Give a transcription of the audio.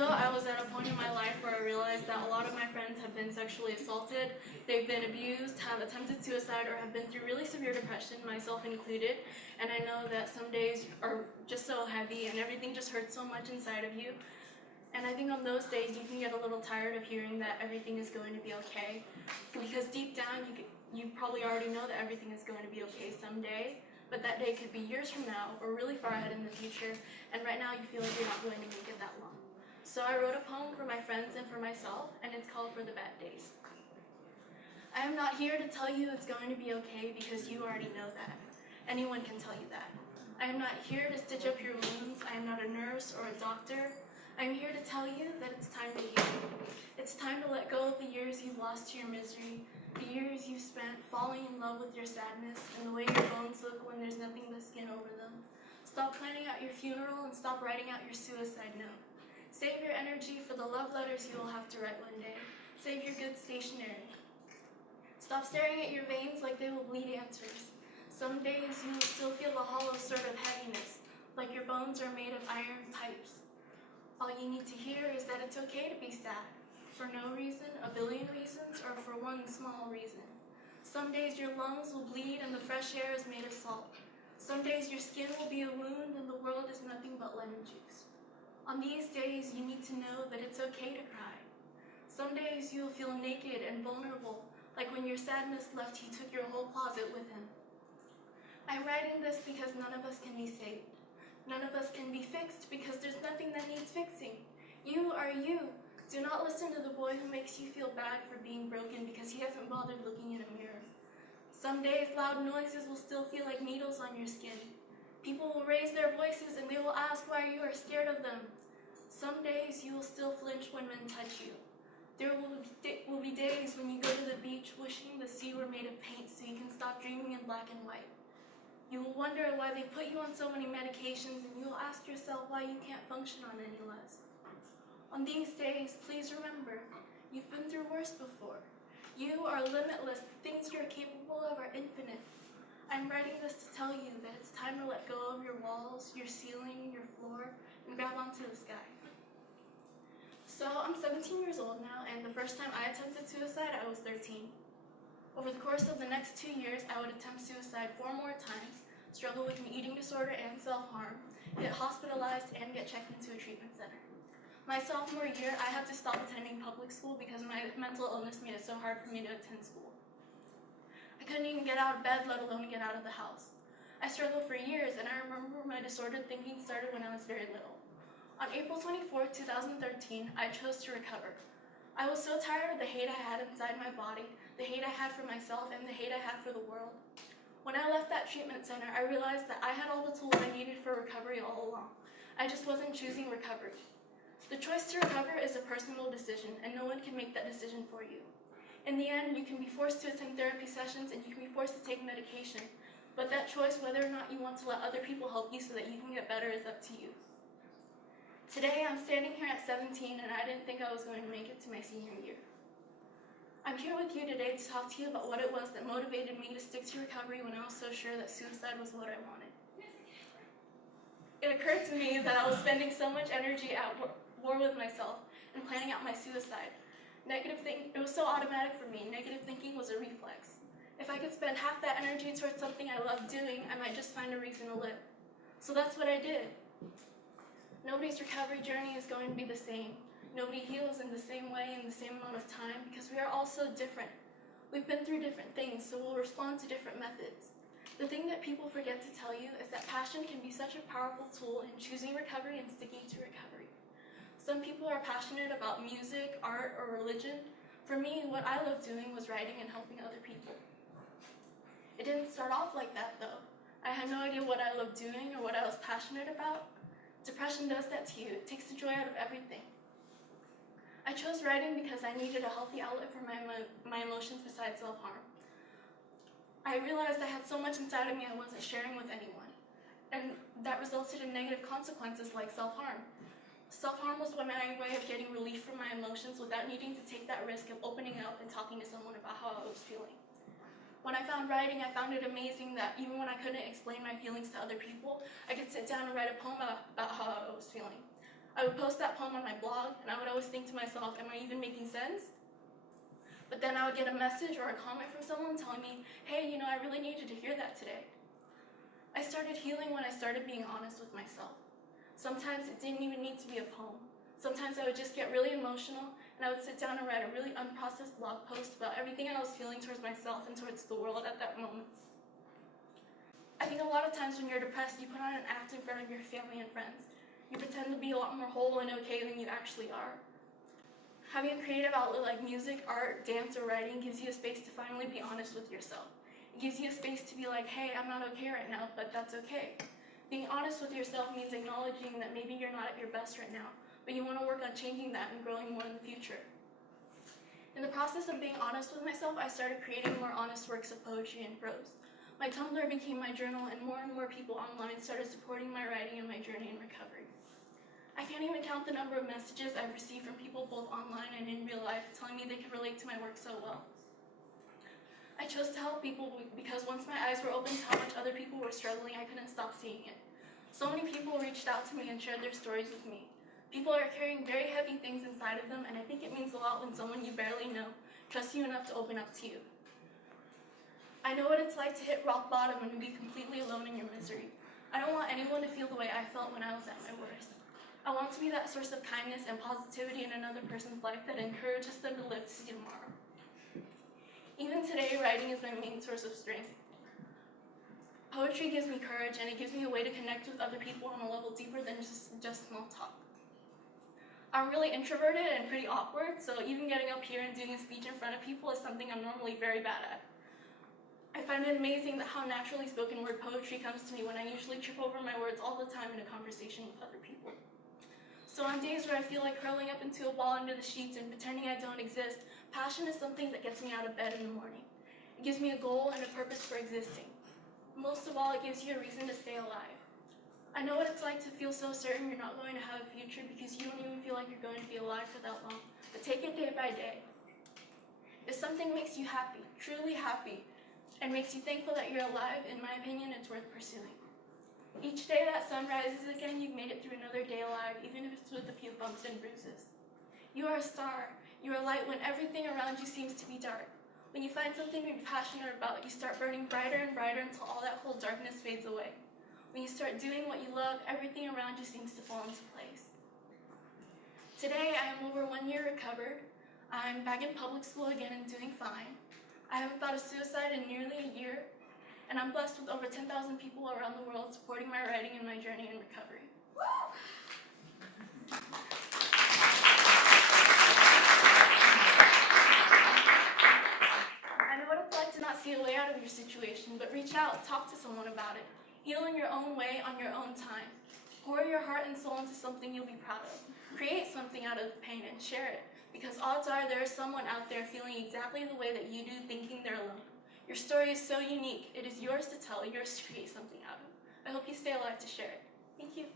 ago, I was at a point in my life where I realized that a lot of my friends have been sexually assaulted, they've been abused, have attempted suicide, or have been through really severe depression, myself included. And I know that some days are just so heavy and everything just hurts so much inside of you. And I think on those days you can get a little tired of hearing that everything is going to be okay. Because deep down you probably already know that everything is going to be okay someday. But that day could be years from now or really far ahead in the future, and right now you feel like you're not going to make it that long. So I wrote a poem for my friends and for myself, and it's called For the Bad Days. I am not here to tell you it's going to be okay because you already know that. Anyone can tell you that. I am not here to stitch up your wounds. I am not a nurse or a doctor. I am here to tell you that it's time to heal. It's time to let go of the years you've lost to your misery, the years you spent falling in love with your sadness and the way your bones look when there's nothing but skin over them. Stop planning out your funeral and stop writing out your suicide note. Save your energy for the love letters you will have to write one day. Save your good stationery. Stop staring at your veins like they will bleed answers. Some days you will still feel the hollow sort of heaviness, like your bones are made of iron pipes. All you need to hear is that it's okay to be sad. For no reason, a billion reasons, or for one small reason. Some days your lungs will bleed and the fresh air is made of salt. Some days your skin will be a wound and the world is nothing but lemon juice. On these days you need to know that it's okay to cry. Some days you'll feel naked and vulnerable, like when your sadness left he took your whole closet with him. I'm writing this because none of us can be saved. None of us can be fixed because there's nothing that needs fixing. You are you. Do not listen to the boy who makes you feel bad for being broken because he hasn't bothered looking in a mirror. Some days loud noises will still feel like needles on your skin. People will raise their voices and they will ask why you are scared of them. Some days you will still flinch when men touch you. There will be days when you go to the beach wishing the sea were made of paint so you can stop dreaming in black and white. You will wonder why they put you on so many medications and you will ask yourself why you can't function on any less. On these days, please remember, you've been through worse before. You are limitless. The things you're capable of are infinite. I'm writing this to tell you that it's time to let go of your walls, your ceiling, your floor, and grab onto the sky. So I'm 17 years old now, and the first time I attempted suicide, I was 13. Over the course of the next 2 years, I would attempt suicide 4 more times, struggle with an eating disorder and self-harm, get hospitalized, and get checked into a treatment center. My sophomore year, I had to stop attending public school because my mental illness made it so hard for me to attend school. I couldn't even get out of bed, let alone get out of the house. I struggled for years, and I remember my disordered thinking started when I was very little. On April 24, 2013, I chose to recover. I was so tired of the hate I had inside my body, the hate I had for myself, and the hate I had for the world. When I left that treatment center, I realized that I had all the tools I needed for recovery all along. I just wasn't choosing recovery. The choice to recover is a personal decision, and no one can make that decision for you. In the end, you can be forced to attend therapy sessions and you can be forced to take medication, but that choice, whether or not you want to let other people help you so that you can get better, is up to you. Today, I'm standing here at 17, and I didn't think I was going to make it to my senior year. I'm here with you today to talk to you about what it was that motivated me to stick to recovery when I was so sure that suicide was what I wanted. It occurred to me that I was spending so much energy at war with myself and planning out my suicide. It was so automatic for me. Negative thinking was a reflex. If I could spend half that energy towards something I love doing, I might just find a reason to live. So that's what I did. Nobody's recovery journey is going to be the same. Nobody heals in the same way in the same amount of time because we are all so different. We've been through different things, so we'll respond to different methods. The thing that people forget to tell you is that passion can be such a powerful tool in choosing recovery and sticking to recovery. Some people are passionate about music, art, or religion. For me, what I loved doing was writing and helping other people. It didn't start off like that, though. I had no idea what I loved doing or what I was passionate about. Depression does that to you. It takes the joy out of everything. I chose writing because I needed a healthy outlet for my emotions besides self-harm. I realized I had so much inside of me I wasn't sharing with anyone, and that resulted in negative consequences like self-harm. Self-harm was my way of getting relief from my emotions without needing to take that risk of opening up and talking to someone about how I was feeling. When I found writing, I found it amazing that even when I couldn't explain my feelings to other people, I could sit down and write a poem about how I was feeling. I would post that poem on my blog, and I would always think to myself, am I even making sense? But then I would get a message or a comment from someone telling me, hey, I really needed to hear that today. I started healing when I started being honest with myself. Sometimes it didn't even need to be a poem. Sometimes I would just get really emotional, and I would sit down and write a really unprocessed blog post about everything I was feeling towards myself and towards the world at that moment. I think a lot of times when you're depressed, you put on an act in front of your family and friends. You pretend to be a lot more whole and okay than you actually are. Having a creative outlet like music, art, dance, or writing gives you a space to finally be honest with yourself. It gives you a space to be like, hey, I'm not okay right now, but that's okay. Being honest with yourself means acknowledging that maybe you're not at your best right now, but you want to work on changing that and growing more in the future. In the process of being honest with myself, I started creating more honest works of poetry and prose. My Tumblr became my journal, and more people online started supporting my writing and my journey in recovery. I can't even count the number of messages I've received from people both online and in real life telling me they could relate to my work so well. I chose to help people because once my eyes were open to how much other people were struggling, I couldn't stop seeing it. So many people reached out to me and shared their stories with me. People are carrying very heavy things inside of them, and I think it means a lot when someone you barely know trusts you enough to open up to you. I know what it's like to hit rock bottom and to be completely alone in your misery. I don't want anyone to feel the way I felt when I was at my worst. I want to be that source of kindness and positivity in another person's life that encourages them to live to see tomorrow. Even today, writing is my main source of strength. Poetry gives me courage, and it gives me a way to connect with other people on a level deeper than just small talk. I'm really introverted and pretty awkward, so even getting up here and doing a speech in front of people is something I'm normally very bad at. I find it amazing that how naturally spoken word poetry comes to me when I usually trip over my words all the time in a conversation with other people. So on days where I feel like curling up into a ball under the sheets and pretending I don't exist, passion is something that gets me out of bed in the morning. It gives me a goal and a purpose for existing. Most of all, it gives you a reason to stay alive. I know what it's like to feel so certain you're not going to have a future because you don't even feel like you're going to be alive for that long, but take it day by day. If something makes you happy, truly happy, and makes you thankful that you're alive, in my opinion, it's worth pursuing. Each day that sun rises again, you've made it through another day alive, even if it's with a few bumps and bruises. You are a star. You are light when everything around you seems to be dark. When you find something you're passionate about, you start burning brighter and brighter until all that whole darkness fades away. When you start doing what you love, everything around you seems to fall into place. Today, I am over 1 year recovered. I'm back in public school again and doing fine. I haven't thought of suicide in nearly a year, and I'm blessed with over 10,000 people around the world supporting my writing and my journey in recovery. I know what it's like to not see a way out of your situation, but reach out, talk to someone about it. Heal in your own way, on your own time. Pour your heart and soul into something you'll be proud of. Create something out of the pain and share it, because odds are there is someone out there feeling exactly the way that you do, thinking they're alone. Your story is so unique. It is yours to tell, yours to create something out of. I hope you stay alive to share it. Thank you.